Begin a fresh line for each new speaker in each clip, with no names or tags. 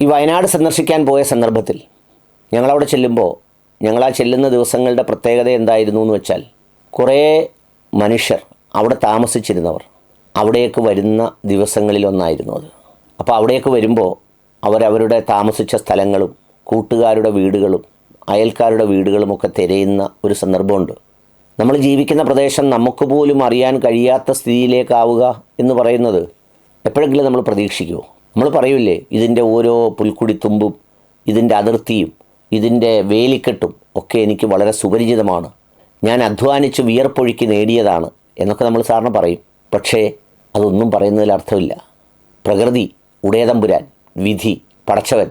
ഈ വയനാട് സന്ദർശിക്കാൻ പോയ സന്ദർഭത്തിൽ ഞങ്ങളവിടെ ചെല്ലുമ്പോൾ ഞങ്ങൾ ആ ചെല്ലുന്ന ദിവസങ്ങളുടെ പ്രത്യേകത എന്തായിരുന്നു എന്ന് വെച്ചാൽ കുറേ മനുഷ്യർ അവിടെ താമസിച്ചിരുന്നവർ അവിടേക്ക് വരുന്ന ദിവസങ്ങളിലൊന്നായിരുന്നു അത്. അപ്പോൾ അവിടേക്ക് വരുമ്പോൾ അവരവരുടെ താമസിച്ച സ്ഥലങ്ങളും കൂട്ടുകാരുടെ വീടുകളും അയൽക്കാരുടെ വീടുകളുമൊക്കെ തിരയുന്ന ഒരു സന്ദർഭമുണ്ട്. നമ്മൾ ജീവിക്കുന്ന പ്രദേശം നമുക്ക് പോലും അറിയാൻ കഴിയാത്ത സ്ഥിതിയിലേക്കാവുക എന്ന് പറയുന്നത് എപ്പോഴെങ്കിലും നമ്മൾ പ്രതീക്ഷിക്കുമോ നമ്മൾ പറയൂലേ ഇതിന്റെ ഓരോ പുൽക്കുടിത്തുമ്പും ഇതിന്റെ അതിർത്തിയും ഇതിന്റെ വേലിക്കെട്ടും ഒക്കെ എനിക്ക് വളരെ സുപരിചിതമാണ്. ഞാൻ അധ്വാനിച്ച് വിയർപ്പൊഴുക്കി നേടിയതാണ് എന്നൊക്കെ നമ്മൾ സാറിന് പറയും. പക്ഷേ അതൊന്നും പറയുന്നതിൽ അർത്ഥമില്ല. പ്രകൃതി ഉടയതമ്പുരാൻ വിധി പടച്ചവൻ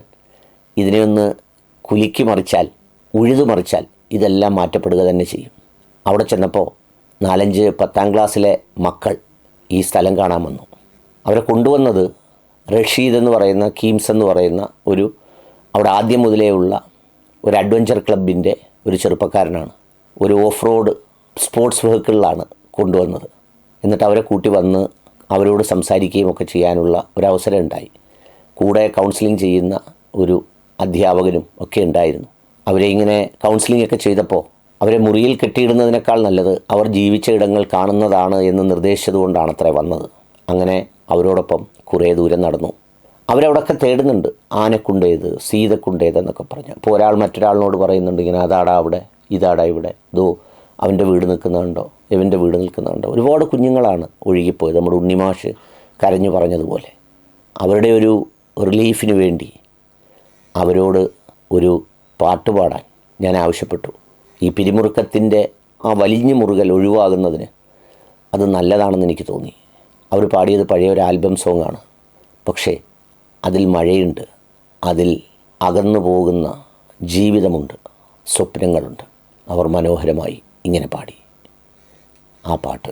ഇതിനെ ഒന്ന് കുലുക്കി മറിച്ചാൽ ഉഴുതു മറിച്ചാൽ ഇതെല്ലാം മാറ്റപ്പെടുക തന്നെ ചെയ്യും. അവിടെ ചെന്നപ്പോൾ നാലഞ്ച് പത്താം ക്ലാസ്സിലെ മക്കൾ ഈ സ്ഥലം കാണാൻ വന്നു. അവരെ കൊണ്ടുവന്നത് റഷീദ് എന്ന് പറയുന്ന കീംസ് എന്ന് പറയുന്ന ഒരു അവിടെ ആദ്യം മുതലേ ഉള്ള ഒരു അഡ്വഞ്ചർ ക്ലബിന്റെ ഒരു ചെറുപ്പക്കാരനാണ്. ഒരു ഓഫ് റോഡ് സ്പോർട്സ് വെഹിക്കിളിലാണ് കൊണ്ടുവന്നത്. എന്നിട്ട് അവരെ കൂട്ടി വന്ന് അവരോട് സംസാരിക്കുകയും ഒക്കെ ചെയ്യാനുള്ള ഒരു അവസരം ഉണ്ടായി. കൂടെ കൗൺസിലിംഗ് ചെയ്യുന്ന ഒരു അധ്യാപകനും ഒക്കെ ഉണ്ടായിരുന്നു. അവരെ ഇങ്ങനെ കൗൺസിലിംഗ് ഒക്കെ ചെയ്തപ്പോൾ അവരെ മുറിയിൽ കെട്ടിയിടുന്നതിനേക്കാൾ നല്ലത് അവർ ജീവിച്ച ഇടങ്ങൾ കാണുന്നതാണ് എന്ന് നിർദ്ദേശിച്ചതുകൊണ്ടാണ് അത്ര വന്നത്. അങ്ങനെ അവരോടൊപ്പം കുറേ ദൂരം നടന്നു. അവരവിടൊക്കെ തേടുന്നുണ്ട്. ആനക്കുണ്ടേത് സീതക്കുണ്ടേത് എന്നൊക്കെ പറഞ്ഞ്. അപ്പോൾ ഒരാൾ മറ്റൊരാളിനോട് പറയുന്നുണ്ട് ഇങ്ങനെ അതാടാ അവിടെ ഇതാടാ ഇവിടെ. ദോ അവന്റെ വീട് നിൽക്കുന്നുണ്ടോ? ഇവന്റെ വീട് നിൽക്കുന്നുണ്ടോ? ഒരുപാട് കുഞ്ഞുങ്ങളാണ് ഒഴുകിപ്പോയത്. നമ്മുടെ ഉണ്ണിമാഷ് കരഞ്ഞു പറഞ്ഞതുപോലെ. അവരുടെ ഒരു റിലീഫിന് വേണ്ടി അവരോട് ഒരു പാട്ട് പാടാൻ ഞാൻ ആവശ്യപ്പെട്ടു. ഈ പിരിമുറുക്കത്തിന്റെ ആ വലിഞ്ഞു മുറുകൽ ഒഴിവാകുന്നതിന് അത് നല്ലതാണെന്ന് എനിക്ക് തോന്നി. അവർ പാടിയത് പഴയ ഒരു ആൽബം സോങ്ങാണ്. പക്ഷേ അതിൽ മഴയുണ്ട്. അതിൽ അകന്നു പോകുന്ന ജീവിതമുണ്ട്. സ്വപ്നങ്ങളുണ്ട്. അവർ മനോഹരമായി ഇങ്ങനെ പാടി. ആ പാട്ട്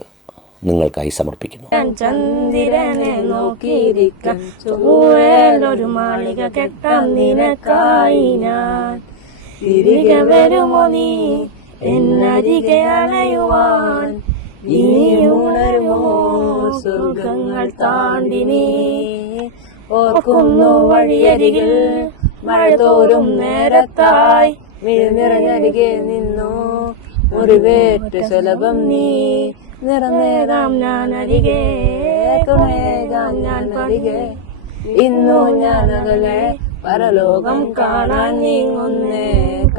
നിങ്ങൾക്കായി സമർപ്പിക്കുന്നു.
ചന്ദ്രനെ നോക്കിയിരിക്കാം. ചൊവ്വേലൊരു മാളിക കെട്ടാം നിനക്കായി ഞാൻ. തിരികെ വരുമോ നീ? എന്നരികെ അണയുവാൻ. ഇനി ഉണരുമോ സ്വർഗങ്ങൾ താണ്ടി നീ ഓർക്കുന്നു വഴിയരികിൽ മഴ തോറും നേരത്തായി വിഴുനിറഞ്ഞരികെ നിന്നു. മുറിവേറ്റ് സുലഭം നീ നിറന്നേകാം ഞാൻ അരികെ തുണേകാം ഞാൻ പതികെ ഇന്നു ഞാൻ അകലെ പരലോകം കാണാൻ നീങ്ങുന്നേ.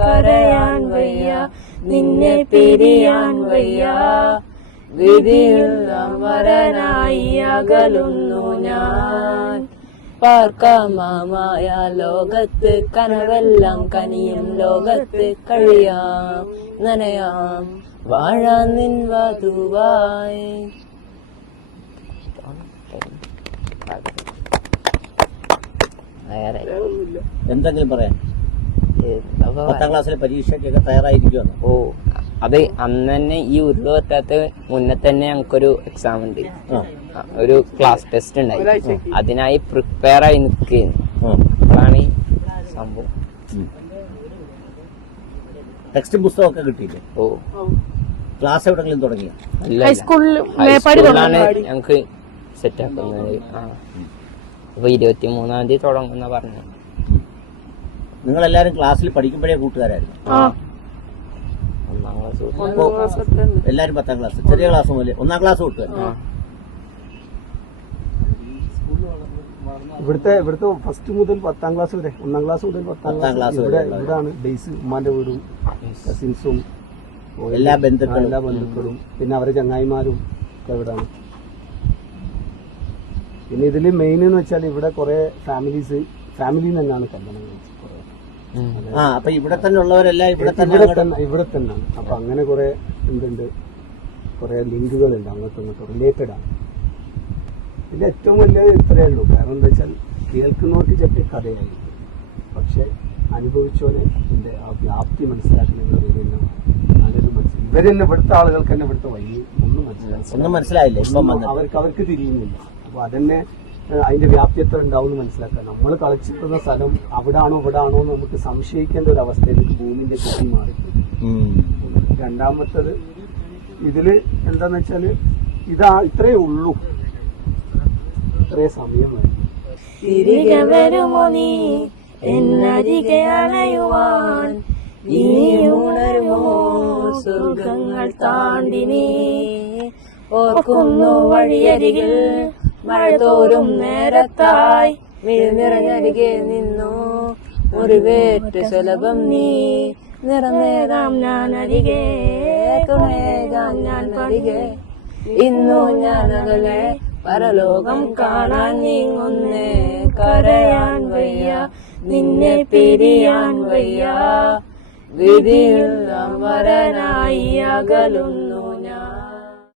കരയാൻ വയ്യ നിന്നെ പിരിയാൻ വയ്യ. വിധിയുള്ള വരനായി അകലുന്നു ഞാൻ. പാർക്കാമായ ലോകത്ത് കനവെല്ലാം കനിയും ലോകത്ത് കഴിയാം. നനയാം വാഴാൻ നിൻ വധുവായി
എന്തെങ്കിലും പറയാം
എന്താ പറയാ?
പത്താം ക്ലാസ്സിലെ പരീക്ഷയ്ക്കൊക്കെ തയ്യാറായിരിക്കുമെന്ന്
ഓ. അത് അന്ന് തന്നെ ഈ ഉരുൾ പറ്റാത്ത മുന്നേ തന്നെ ഞങ്ങൾക്കൊരു എക്സാം ഉണ്ട്. ഒരു ക്ലാസ് ടെസ്റ്റ് ഉണ്ടായി. അതിനായി പ്രിപ്പയർ ആയി
നിൽക്കുകയാണ്.
അതാണ് ഈ സംഭവം.
ടെക്സ്റ്റ് പുസ്തകമൊക്കെ കിട്ടിയില്ലേ?
ഓ.
ക്ലാസ് എവിടെങ്കിലും തുടങ്ങിയ?
ഹൈസ്കൂളിൽ
ഹൈസ്കൂളിലാണ് ഞങ്ങക്ക് സെറ്റ് ആക്കുന്നത്. ആ. അപ്പൊ ഇരുപത്തി മൂന്നാം തീയതി തുടങ്ങുന്ന പറഞ്ഞു
നിങ്ങളെല്ലാവരും ക്ലാസ്സിൽ പഠിക്കുമ്പോഴേ കൂട്ടുകാരായിരുന്നു.
ക്ലാസ്
എല്ലാരും എല്ലാവരും പത്താം ക്ലാസ് ചെറിയ ക്ലാസ് മുതൽ ഒന്നാം ക്ലാസ് തൊട്ട്
ആ
ഇവിടുത്തെ ഇവിടുത്തെ ഫസ്റ്റ് മുതൽ പത്താം ക്ലാസ് വരെ ഒന്നാം ക്ലാസ് മുതൽ പത്താം ക്ലാസ് ഇവിടെ
വരെ.
ഇവിടാണ് ബേസ് ഉമ്മാന്റെ വീടും കസിൻസും
എല്ലാ ബന്ധുക്കളും.
എല്ലാ ബന്ധുക്കളും പിന്നെ അവരെ ചങ്ങായിമാരും ഒക്കെ ഇവിടാണ് പിന്നെ ഇതിൽ മെയിൻ എന്ന് വെച്ചാൽ ഇവിടെ കുറെ ഫാമിലീസ് ഫാമിലിയിൽ നിന്ന് തന്നെയാണ് കല്യാണം കഴിച്ചത് കുറെ.
ആ അപ്പൊ ഇവിടെ തന്നെ ഉള്ളവരെല്ലാം ഇവിടെ തന്നെ
ഇവിടെ തന്നെ ഇവിടെ തന്നെയാണ് അപ്പൊ അങ്ങനെ കുറെ എന്തുണ്ട്? കുറെ ലിങ്കുകളുണ്ട് അങ്ങോട്ടും ഇങ്ങോട്ടും റിലേറ്റഡ് ആണ്. ഇത് ഏറ്റവും വലിയ ഇത്രയേ ഉള്ളൂ. കാരണം എന്താ വെച്ചാൽ കേൾക്കുന്നവർക്ക് ചെറിയ കഥയായിരിക്കും. പക്ഷെ അനുഭവിച്ചവരെ ഇതിന്റെ ആ വ്യാപ്തി മനസ്സിലാക്കുന്നത് നല്ലൊരു തന്നെ ഇവിടുത്തെ ആളുകൾക്ക് തന്നെ ഇവിടുത്തെ വഴി ഒന്നും മനസ്സിലാക്കി
ഒന്നും മനസ്സിലായില്ല.
അവർക്ക് അവർക്ക് തിരിയുന്നില്ല. അപ്പൊ അതന്നെ അതിന്റെ വ്യാപ്തി എത്ര ഉണ്ടാവും എന്ന് മനസ്സിലാക്കാം നമ്മൾ കളിച്ചിട്ടുള്ള സ്ഥലം അവിടാണോ ഇവിടാണോ ആണോ എന്ന് നമുക്ക് സംശയിക്കേണ്ട ഒരു അവസ്ഥയിലേക്ക് ഭൂമിന്റെ ചുറ്റി മാറി. രണ്ടാമത്തത് ഇതിൽ എന്താന്ന് വെച്ചാൽ ഇതാ ഇത്രേ ഉള്ളൂ. ഇത്രേ സമയം വേണം.
തിരികെ വരുമോ നീ? എന്നരികെ അണയുവാൻ ഇനി ഉണരുമോ? സ്വർഗങ്ങൾ താണ്ടി നീ ഓർക്കുന്നു വഴിയരികിൽ മഴ തോരും നേരത്തായി നിറഞ്ഞരികെ നിന്നു. മുറിവേറ്റ് സുലഭം നീ. നിറന്നേകാം ഞാൻ അരികെ. തുണേകാൻ ഞാൻ പതികെ ഇന്നു ഞാൻ അകലെ. പരലോകം കാണാൻ നീങ്ങുന്നേ. കരയാൻ വയ്യ. നിന്നെ പിരിയാൻ വയ്യ. വിധിയുള്ള വരനായി അകലുന്നു.